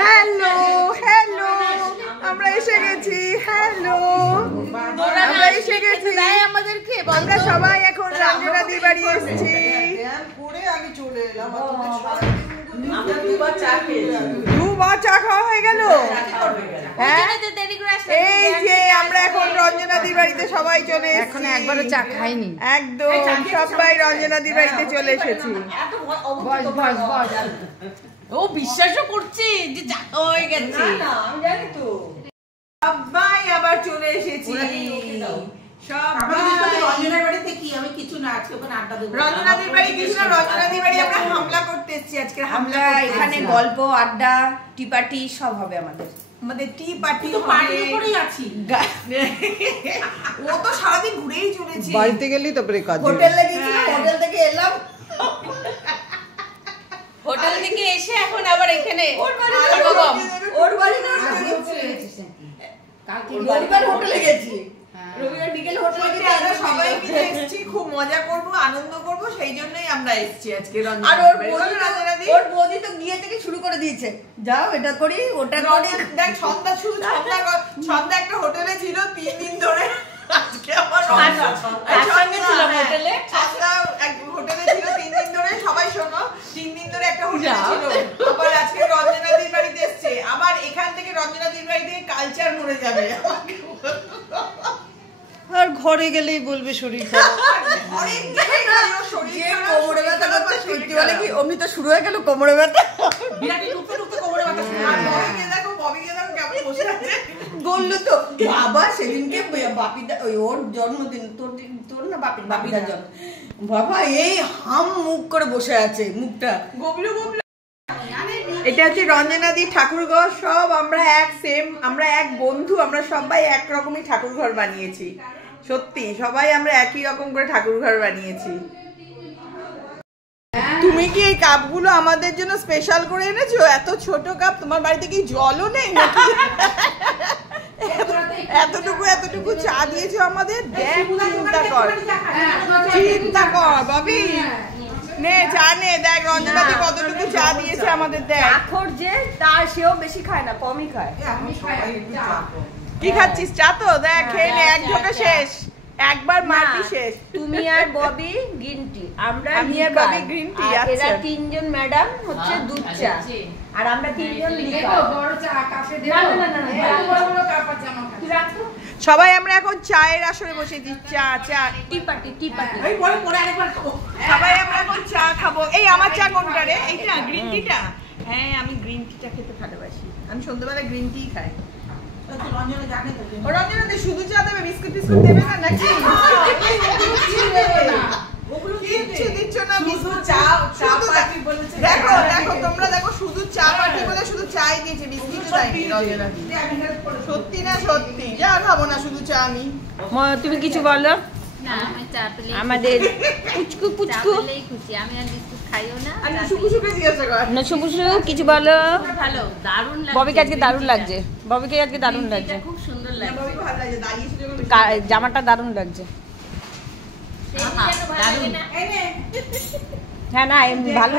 Hello hello, আমরা এসে গেছি। হ্যালো, আমরা এসে গেছি। আমরা সবাই এখন রঞ্জনাদির বাড়ি এসেছি। দুবার চা খাওয়া হয়ে গেল। হ্যাঁ, এই যে আমরা এখন রঞ্জনাদির বাড়িতে সবাই চলে এসেছি। এখন একবারও চা খাইনি। একদম সবাই রঞ্জনাদির বাড়িতে চলে এসেছি। ও বিশ্বাসও করছি যে চা হয়ে গেছে। আমি জানি তো। সবাই আবার চলে এসেছি। রঞ্জনাদির বাড়ি কিছু না, রঞ্জনাদির বাড়ি আমরা হামলা করতে এসেছি আজকে। আমরা এখানে গল্প আড্ডা টি পার্টি সব হবে আমাদের টি পার্টি তো পার্টি করেই আছি। ও তো সারাদিন ঘুরেই চলেছে। বাড়িতে গেলেই তারপরে কাজ। হোটেলে গেছিলাম, হোটেল থেকে এলাম, হোটেল থেকে এসে এখন আবার এখানে ওর বাড়ি না রবিবার হোটেলে গেছি। রবিবার বিকেল হোটেলে গেছি। আমরা সবাই মিলে এসেছি, খুব মজা করব, আনন্দ করব, সেই জন্যই আমরা এসেছি আজকে। আর ওর বৌদি তো গিয়ে থেকে শুরু করে দিয়েছে, যাও এটা করি ওটা করি। দেখ ছন্দা শুরু, ছন্দা একটা হোটেলে ছিল 3 দিন ধরে। আজকে আমার সঙ্গে ছিল হোটেলে, ছন্দা এক হোটেলে ছিল 3 দিন ধরে। সবাই শোনো, 3 দিন ধরে একটা হোটেলে ছিল। আবার আজকে রঞ্জনাদির বাড়িতে এসেছে। আবার এখান থেকে রঞ্জনাদির বাড়ি থেকে কালচার মরে যাবে। আর ঘরে গেলেই বলবে শরীর খারাপ। কোমরে ব্যথা করতে সত্যি বলে কি, অমনি তো শুরু হয়ে গেল কোমরে ব্যথা। বললো তো বাবা সেদিনকে বাপিদা, ওর জন্মদিন, তোর না বাপিদার জন্ম, বাবা এই হাম মুখ করে বসে আছে, মুখটা গবলু গবলু। এটা হচ্ছে রঞ্জনাদি ঠাকুরঘর। সব আমরা এক সেম, আমরা এক বন্ধু, আমরা সবাই একরকমই ঠাকুরঘর বানিয়েছি। সত্যি সবাই আমরা একই রকম করে ঠাকুরঘর বানিয়েছি। তুমি কি এই কাপগুলো আমাদের জন্য স্পেশাল করে এনেছো? এত ছোট কাপ, তোমার বাড়িতে কি জলও নেই নাকি? এতটুকু চা দিয়েছো আমাদের। দেখ, চিন্তা কর বাবি, নে চা নে। দেখ রঞ্জনাদি কতটুকু চা দিয়েছে আমাদের। দেখ আখর যে তার, সেও বেশি খায় না, কমই খায়। কি খাচ্ছিস? চা তো দেখ, খেয়ে নে, এক ঢোকে শেষ, একবার মারবি শেষ। তুমি আর ববি গ্রিন টি, আমি আর ববি গ্রিন টি। এরা 3 জন ম্যাডাম হচ্ছে দুধ চা, আর আমরা 3 জন লিকার। বড় চা কাপে দেব না, বড় কাপ আছে আমার কাছে। সবাই আমরা এখন চায়ের আসরে বসেছি। চা টি পার্টি এই পরে আরেকবার খাবো। সবাই আমরা এখন চা খাবো। এই আমার চা কোনটা রে? এইটা গ্রিন টিটা? হ্যাঁ, আমি গ্রিন টিটা খেতে ভালোবাসি। আমি সন্ধ্যাবেলা গ্রিন টি খাই। রঞ্জনাদি শুধু চা দেবে, বিস্কুট টিস্কুট দেবে না নাকি? দেখো তোমরা দেখো, শুধু চা পার্টি বলে শুধু চাই দিয়েছে, বিস্কুট দেয়নি রঞ্জনাদি। সত্যি না সত্যি, যা খাবো না শুধু চা আমি। তুমি কিছু বলো। আমাদের পুচকু কিছু বলো। ভালো, দারুণ লাগছে। ববিকে আজকে দারুণ লাগছে। ববিকে আজকে দারুণ লাগছে, খুব সুন্দর লাগছে। জামাটা দারুণ লাগছে। হ্যাঁ না ভালো।